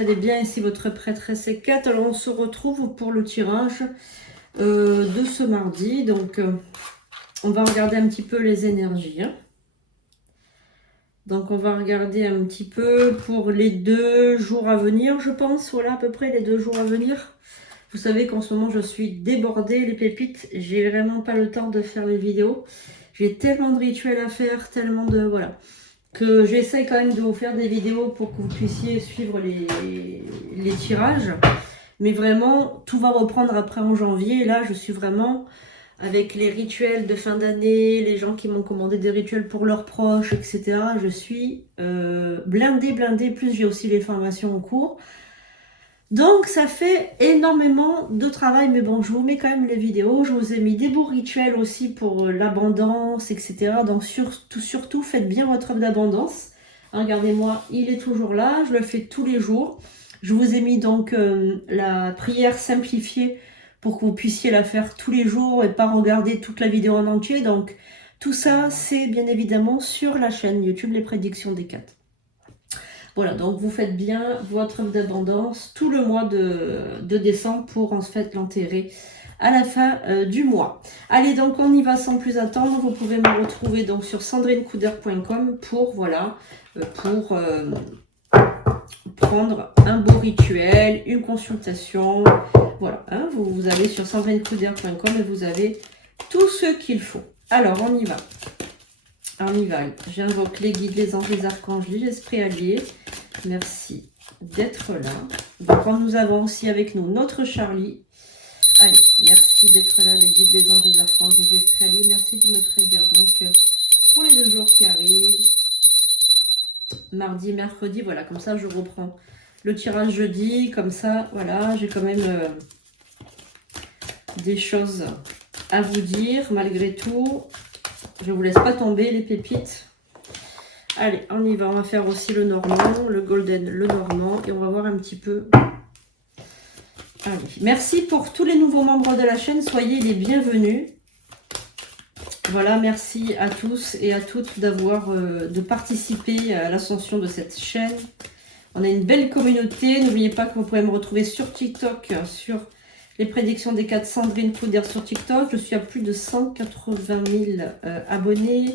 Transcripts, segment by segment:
allez bien. Ici votre prêtresse Hécate. Alors on se retrouve pour le tirage de ce mardi. Donc on va regarder un petit peu les énergies. Hein. Donc on va regarder un petit peu pour les 2 jours à venir, je pense. Voilà à peu près les 2 jours à venir. Vous savez qu'en ce moment je suis débordée les pépites. J'ai vraiment pas le temps de faire les vidéos. J'ai tellement de rituels à faire, tellement de... Voilà. Que j'essaye quand même de vous faire des vidéos pour que vous puissiez suivre les tirages. Mais vraiment, tout va reprendre après en janvier. Et là, je suis vraiment avec les rituels de fin d'année, les gens qui m'ont commandé des rituels pour leurs proches, etc. Je suis blindée. Plus j'ai aussi les formations en cours. Donc ça fait énormément de travail, mais bon, je vous mets quand même les vidéos. Je vous ai mis des beaux rituels aussi pour l'abondance, etc. Donc surtout, faites bien votre œuvre d'abondance. Regardez-moi, il est toujours là, je le fais tous les jours. Je vous ai mis donc la prière simplifiée pour que vous puissiez la faire tous les jours et pas regarder toute la vidéo en entier. Donc tout ça, c'est bien évidemment sur la chaîne YouTube Les Prédictions d'Hécate. Voilà, donc vous faites bien votre œuvre d'abondance tout le mois de décembre pour en fait l'enterrer à la fin du mois. Allez, donc on y va sans plus attendre. Vous pouvez me retrouver donc sur sandrinecoudert.com pour voilà, pour prendre un beau rituel, une consultation. Voilà, hein, vous allez sur sandrinecoudert.com et vous avez tout ce qu'il faut. Alors, on y va. On y va. J'invoque les guides, les anges, les archanges, les esprits alliés. Merci d'être là. Donc, nous avons aussi avec nous notre Charlie. Allez, merci d'être là, les guides, les anges, les archanges, les esprits alliés. Merci de me prédire donc pour les 2 jours qui arrivent. Mardi, mercredi, voilà, comme ça je reprends le tirage jeudi. Comme ça, voilà, j'ai quand même des choses à vous dire malgré tout. Je ne vous laisse pas tomber les pépites. Allez, on y va. On va faire aussi le normand, le golden, le normand. Et on va voir un petit peu. Allez. Merci pour tous les nouveaux membres de la chaîne. Soyez les bienvenus. Voilà, merci à tous et à toutes de participer à l'ascension de cette chaîne. On a une belle communauté. N'oubliez pas que vous pouvez me retrouver sur TikTok, sur les prédictions d'Hécate, Sandrine Coudert sur TikTok. Je suis à plus de 180 000 abonnés.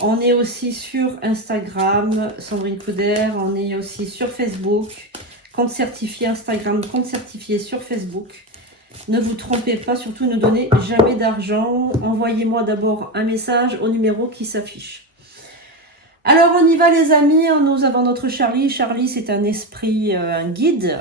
On est aussi sur Instagram, Sandrine Coudert. On est aussi sur Facebook. Compte certifié Instagram, compte certifié sur Facebook. Ne vous trompez pas, surtout ne donnez jamais d'argent. Envoyez-moi d'abord un message au numéro qui s'affiche. Alors on y va les amis, nous avons notre Charlie. Charlie c'est un esprit, un guide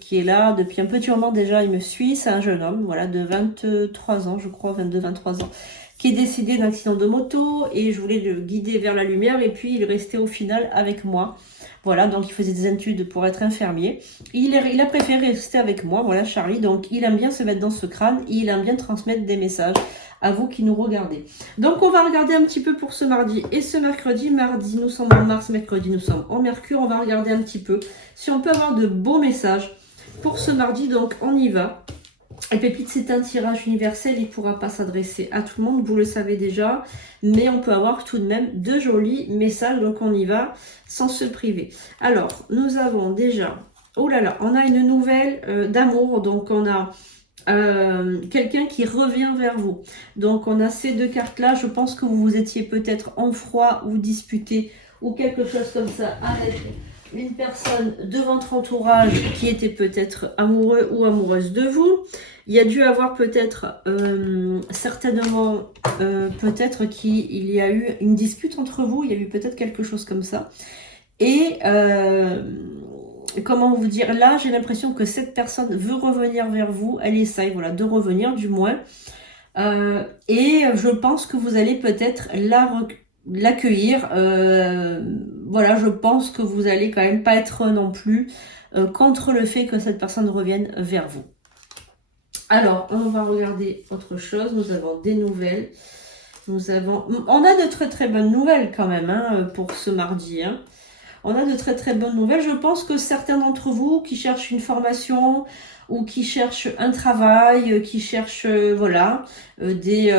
qui est là depuis un petit moment déjà, il me suit. C'est un jeune homme, voilà, de 23 ans je crois, 22-23 ans, qui est décédé d'un accident de moto et je voulais le guider vers la lumière et puis il est resté au final avec moi. Voilà, donc il faisait des études pour être infirmier. Il a préféré rester avec moi, voilà Charlie. Donc il aime bien se mettre dans ce crâne et il aime bien transmettre des messages à vous qui nous regardez. Donc on va regarder un petit peu pour ce mardi et ce mercredi. Mardi nous sommes en Mars, mercredi nous sommes en Mercure. On va regarder un petit peu si on peut avoir de beaux messages pour ce mardi. Donc on y va. Et Pépite, c'est un tirage universel, il ne pourra pas s'adresser à tout le monde, vous le savez déjà, mais on peut avoir tout de même de jolis messages, donc on y va sans se priver. Alors, nous avons déjà, oh là là, on a une nouvelle d'amour, donc on a quelqu'un qui revient vers vous. Donc on a ces 2 cartes-là, je pense que vous vous étiez peut-être en froid ou disputé ou quelque chose comme ça avec une personne de votre entourage qui était peut-être amoureux ou amoureuse de vous. Il y a dû avoir peut-être, certainement, peut-être qu'il y a eu une dispute entre vous, il y a eu peut-être quelque chose comme ça. Et, comment vous dire, là j'ai l'impression que cette personne veut revenir vers vous, elle essaye voilà, de revenir du moins. Et je pense que vous allez peut-être l'accueillir. Voilà, je pense que vous allez quand même pas être non plus contre le fait que cette personne revienne vers vous. Alors, on va regarder autre chose. Nous avons des nouvelles. On a de très très bonnes nouvelles quand même hein, pour ce mardi. Hein. On a de très très bonnes nouvelles. Je pense que certains d'entre vous qui cherchent une formation ou qui cherchent un travail, qui cherchent voilà, des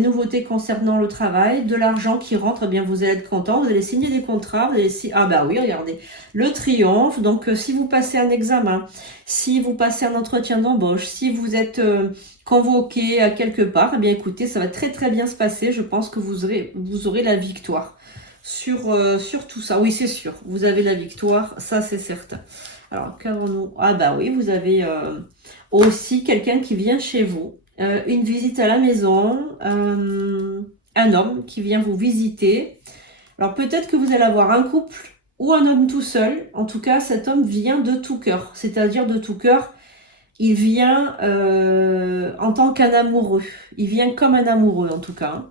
nouveautés concernant le travail, de l'argent qui rentre, eh bien vous allez être content, vous allez signer des contrats, vous allez ah bah oui, regardez, le triomphe. Donc si vous passez un examen, si vous passez un entretien d'embauche, si vous êtes convoqué à quelque part, eh bien écoutez, ça va très très bien se passer. Je pense que vous aurez la victoire sur tout ça. Oui, c'est sûr, vous avez la victoire, ça c'est certain. Alors, qu'avons-nous? Ah bah oui, vous avez aussi quelqu'un qui vient chez vous, une visite à la maison, un homme qui vient vous visiter. Alors peut-être que vous allez avoir un couple ou un homme tout seul. En tout cas, cet homme vient de tout cœur, c'est-à-dire de tout cœur. Il vient en tant qu'un amoureux. Il vient comme un amoureux en tout cas.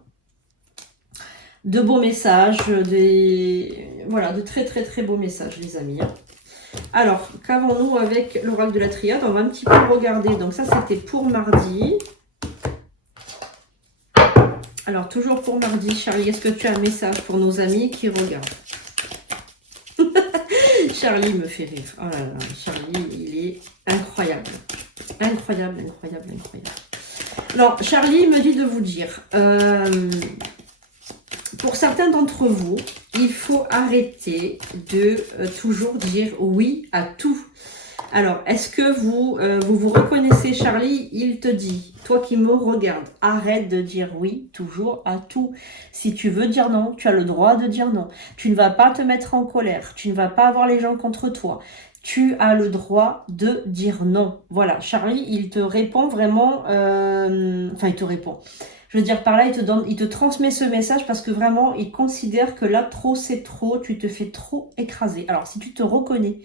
De beaux messages, voilà, de très très très beaux messages les amis. Alors, qu'avons-nous avec l'oracle de la triade? On va un petit peu regarder. Donc ça, c'était pour mardi. Alors, toujours pour mardi, Charlie, est-ce que tu as un message pour nos amis qui regardent? Charlie me fait rire. Oh là là, Charlie, il est incroyable. Incroyable, incroyable, incroyable. Alors, Charlie me dit de vous dire... pour certains d'entre vous, il faut arrêter de toujours dire oui à tout. Alors, est-ce que vous reconnaissez, Charlie? Il te dit, toi qui me regardes, arrête de dire oui toujours à tout. Si tu veux dire non, tu as le droit de dire non. Tu ne vas pas te mettre en colère. Tu ne vas pas avoir les gens contre toi. Tu as le droit de dire non. Voilà, Charlie, il te répond vraiment... Enfin, il te répond... Je veux dire, par là, il te transmet ce message parce que vraiment, il considère que là, trop, c'est trop. Tu te fais trop écraser. Alors, si tu te reconnais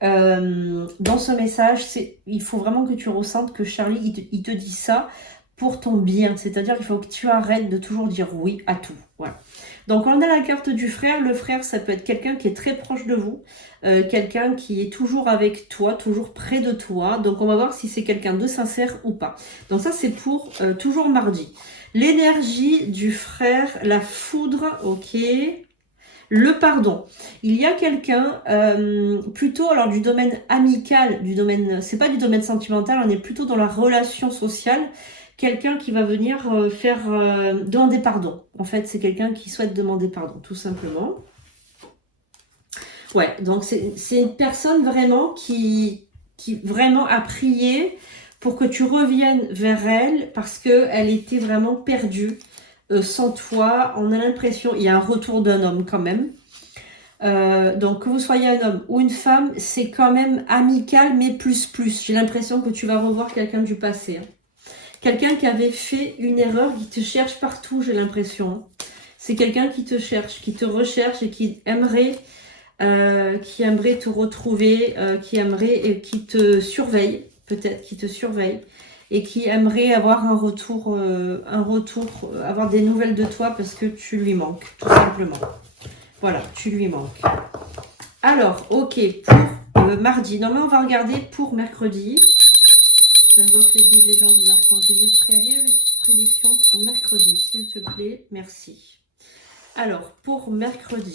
dans ce message, il faut vraiment que tu ressentes que Charlie, il te dit ça pour ton bien. C'est-à-dire qu'il faut que tu arrêtes de toujours dire oui à tout. Voilà. Donc, on a la carte du frère. Le frère, ça peut être quelqu'un qui est très proche de vous. Quelqu'un qui est toujours avec toi, toujours près de toi. Donc, on va voir si c'est quelqu'un de sincère ou pas. Donc, ça, c'est pour toujours mardi. L'énergie du frère, la foudre, ok. Le pardon. Il y a quelqu'un, plutôt alors du domaine amical, c'est pas du domaine sentimental, on est plutôt dans la relation sociale. Quelqu'un qui va venir demander pardon. En fait, c'est quelqu'un qui souhaite demander pardon, tout simplement. Ouais, donc c'est une personne vraiment qui vraiment a prié pour que tu reviennes vers elle parce qu'elle était vraiment perdue sans toi. On a l'impression, il y a un retour d'un homme quand même. Donc que vous soyez un homme ou une femme, c'est quand même amical mais plus. J'ai l'impression que tu vas revoir quelqu'un du passé. Hein. Quelqu'un qui avait fait une erreur, qui te cherche partout, j'ai l'impression. C'est quelqu'un qui te cherche, qui te recherche et qui aimerait te retrouver, qui te surveille, peut-être, qui te surveille et qui aimerait avoir un retour, avoir des nouvelles de toi parce que tu lui manques, tout simplement. Voilà, tu lui manques. Alors, ok, pour mardi. Normalement, on va regarder pour mercredi. J'invoque les guides, les gens de l'archange, les esprits alliés, les prédictions pour mercredi, s'il te plaît. Merci. Alors, pour mercredi.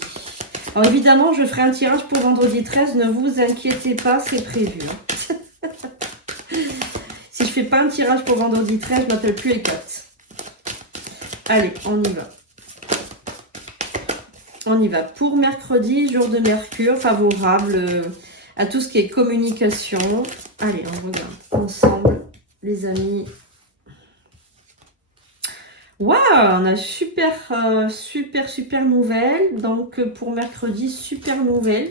Alors, évidemment, je ferai un tirage pour vendredi 13. Ne vous inquiétez pas, c'est prévu. Hein. Si je fais pas un tirage pour vendredi 13, je m'appelle plus les cotes. Allez, on y va. On y va. Pour mercredi, jour de Mercure, favorable à tout ce qui est communication. Allez, on regarde ensemble, les amis. Waouh, on a super nouvelle. Donc, pour mercredi, super nouvelle.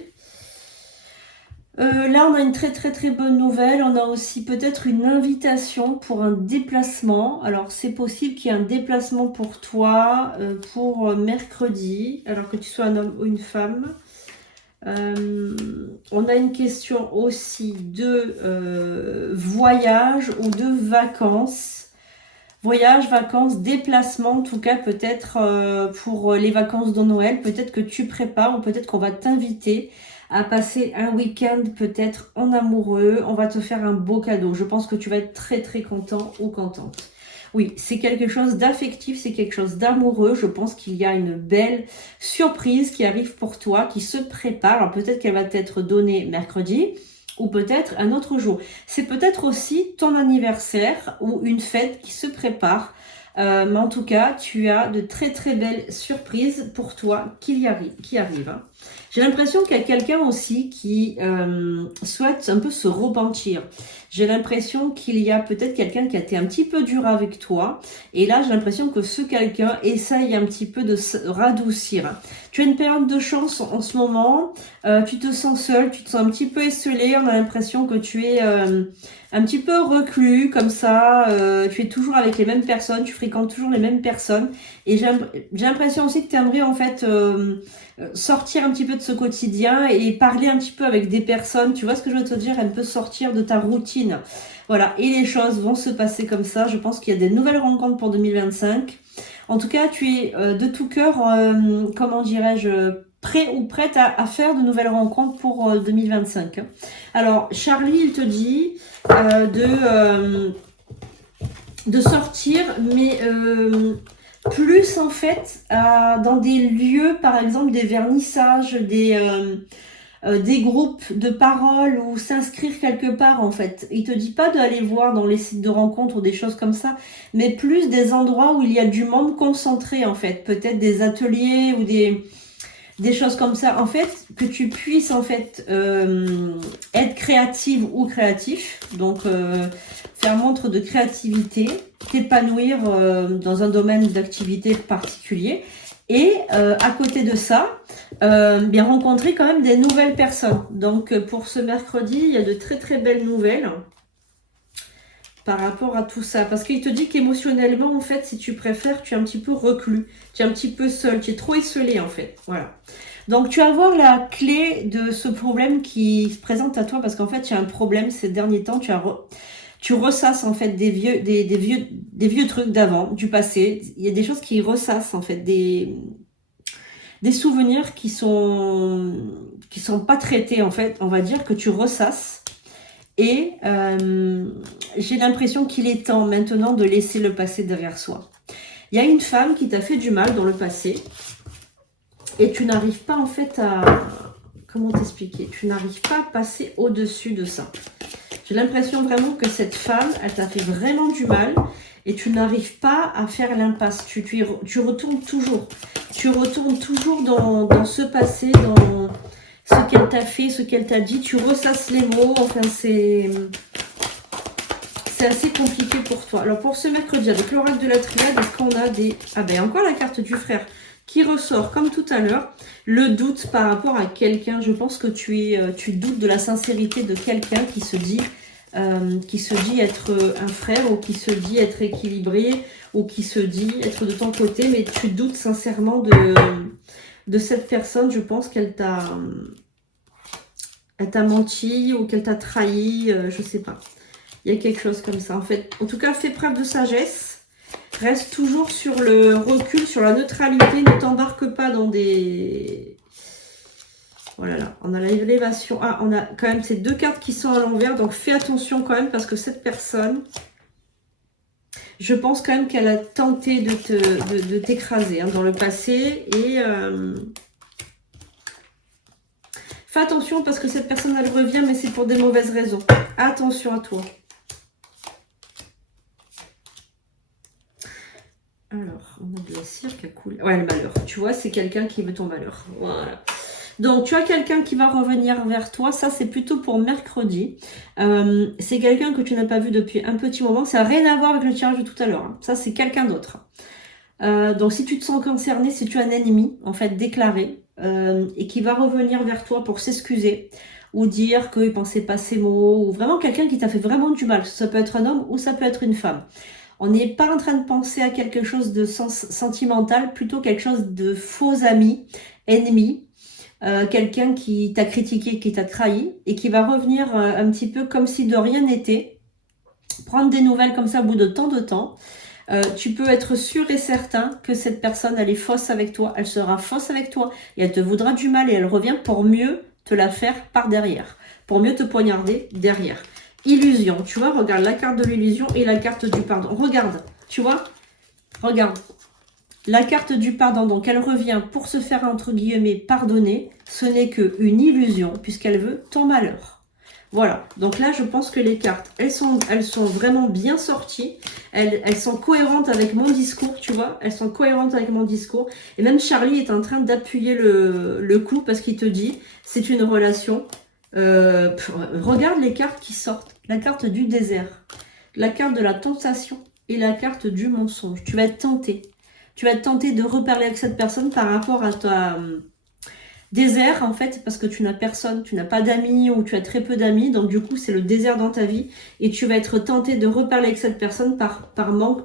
Là, on a une très bonne nouvelle. On a aussi peut-être une invitation pour un déplacement. Alors, c'est possible qu'il y ait un déplacement pour toi pour mercredi, alors que tu sois un homme ou une femme. On a une question aussi de voyage ou de vacances. Voyage, vacances, déplacement, en tout cas peut-être pour les vacances de Noël. Peut-être que tu prépares ou peut-être qu'on va t'inviter à passer un week-end peut-être en amoureux. On va te faire un beau cadeau. Je pense que tu vas être très content ou contente. Oui, c'est quelque chose d'affectif, c'est quelque chose d'amoureux. Je pense qu'il y a une belle surprise qui arrive pour toi, qui se prépare. Alors peut-être qu'elle va t'être donnée mercredi ou peut-être un autre jour. C'est peut-être aussi ton anniversaire ou une fête qui se prépare. Mais en tout cas, tu as de très très belles surprises pour toi qui arrivent. Hein. J'ai l'impression qu'il y a quelqu'un aussi qui souhaite un peu se repentir. J'ai l'impression qu'il y a peut-être quelqu'un qui a été un petit peu dur avec toi. Et là, j'ai l'impression que ce quelqu'un essaye un petit peu de se radoucir. Tu as une période de chance en ce moment. Tu te sens seul, tu te sens un petit peu esselé. On a l'impression que tu es un petit peu reclus, comme ça. Tu es toujours avec les mêmes personnes. Tu fréquentes toujours les mêmes personnes. Et j'ai l'impression aussi que tu aimerais en fait sortir un petit peu de ce quotidien et parler un petit peu avec des personnes. Tu vois ce que je veux te dire? Elle peut sortir de ta routine. Voilà, et les choses vont se passer comme ça. Je pense qu'il y a des nouvelles rencontres pour 2025. En tout cas, tu es de tout cœur, comment dirais-je, prêt ou prête à faire de nouvelles rencontres pour 2025. Alors, Charlie, il te dit de sortir, mais plus en fait dans des lieux, par exemple des vernissages, des groupes de parole ou s'inscrire quelque part en fait. Il te dit pas d'aller voir dans les sites de rencontres ou des choses comme ça, mais plus des endroits où il y a du monde concentré en fait. Peut-être des ateliers ou des choses comme ça. En fait, que tu puisses en fait être créative ou créatif. Donc faire montre de créativité, t'épanouir dans un domaine d'activité particulier. Et à côté de ça, bien rencontrer quand même des nouvelles personnes. Donc pour ce mercredi, il y a de très très belles nouvelles par rapport à tout ça. Parce qu'il te dit qu'émotionnellement, en fait, si tu préfères, tu es un petit peu reclus. Tu es un petit peu seul. Tu es trop isolé, en fait. Voilà. Donc tu vas voir la clé de ce problème qui se présente à toi. Parce qu'en fait, il y a un problème ces derniers temps. Tu ressasses en fait des vieux trucs d'avant, du passé. Il y a des choses qui ressassent en fait, des souvenirs qui sont pas traités en fait, on va dire que tu ressasses. Et j'ai l'impression qu'il est temps maintenant de laisser le passé derrière soi. Il y a une femme qui t'a fait du mal dans le passé et tu n'arrives pas en fait à... Comment t'expliquer? Tu n'arrives pas à passer au-dessus de ça. J'ai l'impression vraiment que cette femme, elle t'a fait vraiment du mal et tu n'arrives pas à faire l'impasse. Tu retournes toujours. Tu retournes toujours dans ce passé, dans ce qu'elle t'a fait, ce qu'elle t'a dit. Tu ressasses les mots. Enfin, c'est assez compliqué pour toi. Alors, pour ce mercredi, avec l'oracle de la triade, est-ce qu'on a des... Ah ben, encore la carte du frère qui ressort, comme tout à l'heure. Le doute par rapport à quelqu'un. Je pense que tu doutes de la sincérité de quelqu'un qui se dit être un frère ou qui se dit être équilibré ou qui se dit être de ton côté, mais tu doutes sincèrement de cette personne. Je pense qu'elle t'a menti ou qu'elle t'a trahi, je sais pas. Il y a quelque chose comme ça en fait. En tout cas, fais preuve de sagesse. Reste toujours sur le recul, sur la neutralité. Ne t'embarque pas dans des... Voilà, là, on a l'élévation. Ah, on a quand même ces deux cartes qui sont à l'envers. Donc, fais attention quand même parce que cette personne, je pense quand même qu'elle a tenté de t'écraser dans le passé. Et fais attention parce que cette personne, elle revient, mais c'est pour des mauvaises raisons. Attention à toi. Alors, on a de la cire qui a coulé. Ouais, le malheur. Tu vois, c'est quelqu'un qui veut ton malheur. Voilà. Donc, tu as quelqu'un qui va revenir vers toi. Ça, c'est plutôt pour mercredi. C'est quelqu'un que tu n'as pas vu depuis un petit moment. Ça n'a rien à voir avec le tirage de tout à l'heure. Hein. Ça, c'est quelqu'un d'autre. Donc, si tu te sens concerné, si tu as un ennemi, en fait, déclaré, et qui va revenir vers toi pour s'excuser, ou dire qu'il ne pensait pas ses mots, ou vraiment quelqu'un qui t'a fait vraiment du mal. Ça peut être un homme ou ça peut être une femme. On n'est pas en train de penser à quelque chose de sentimental, plutôt quelque chose de faux amis, ennemis, quelqu'un qui t'a critiqué, qui t'a trahi, et qui va revenir un petit peu comme si de rien n'était, prendre des nouvelles comme ça au bout de tant de temps. Tu peux être sûr et certain que cette personne, elle est fausse avec toi, elle sera fausse avec toi, et elle te voudra du mal, et elle revient pour mieux te la faire par derrière, pour mieux te poignarder derrière. Illusion, tu vois, regarde la carte de l'illusion et la carte du pardon. Regarde, Tu vois? Regarde. La carte du pardon, donc elle revient pour se faire entre guillemets pardonner. Ce n'est qu'une illusion puisqu'elle veut ton malheur. Voilà, donc là je pense que les cartes, elles sont vraiment bien sorties. Elles sont cohérentes avec mon discours, tu vois. Elles sont cohérentes avec mon discours. Et même Charlie est en train d'appuyer le coup parce qu'il te dit, c'est une relation. Regarde les cartes qui sortent. La carte du désert, la carte de la tentation et la carte du mensonge. Tu vas être tenté. Tu vas être tenté de reparler avec cette personne par rapport à ta désert, en fait, parce que tu n'as personne, tu n'as pas d'amis ou tu as très peu d'amis. Donc, du coup, c'est le désert dans ta vie. Et tu vas être tenté de reparler avec cette personne par manque,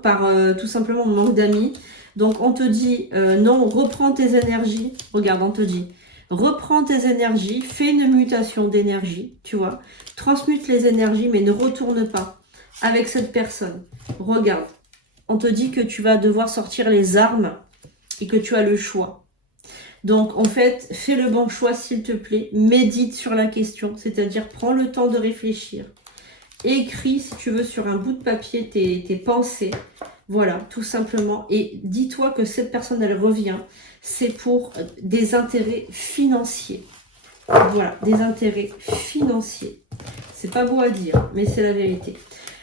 tout simplement manque d'amis. Donc, on te dit, non, reprends tes énergies. Regarde, on te dit, reprends tes énergies, fais une mutation d'énergie, tu vois. Transmute les énergies, mais ne retourne pas avec cette personne. Regarde. On te dit que tu vas devoir sortir les armes et que tu as le choix. Donc, en fait, fais le bon choix, s'il te plaît. Médite sur la question, c'est-à-dire prends le temps de réfléchir. Écris, si tu veux, sur un bout de papier tes pensées. Voilà, tout simplement. Et dis-toi que cette personne, elle revient. C'est pour des intérêts financiers. Voilà, des intérêts financiers. C'est pas beau à dire, mais c'est la vérité.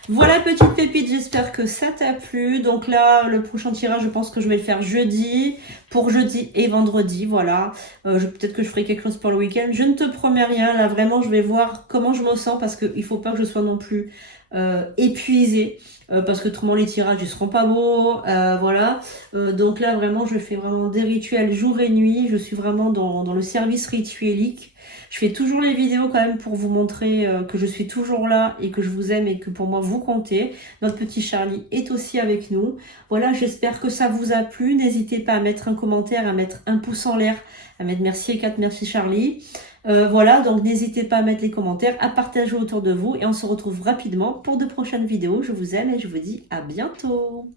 Voilà, petite pépite, j'espère que ça t'a plu. Donc là, le prochain tirage, je pense que je vais le faire jeudi, pour jeudi et vendredi, voilà. Peut-être que je ferai quelque chose pour le week-end. Je ne te promets rien, là, vraiment, je vais voir comment je me sens, parce qu'il ne faut pas que je sois non plus épuisée, parce que autrement, les tirages, ils seront pas beaux, voilà. Donc là, vraiment, je fais vraiment des rituels jour et nuit. Je suis vraiment dans le service rituelique. Je fais toujours les vidéos quand même pour vous montrer que je suis toujours là et que je vous aime et que pour moi vous comptez. Notre petit Charlie est aussi avec nous. Voilà, j'espère que ça vous a plu. N'hésitez pas à mettre un commentaire, à mettre un pouce en l'air, à mettre merci et 4 merci Charlie. Voilà, donc n'hésitez pas à mettre les commentaires, à partager autour de vous et on se retrouve rapidement pour de prochaines vidéos. Je vous aime et je vous dis à bientôt.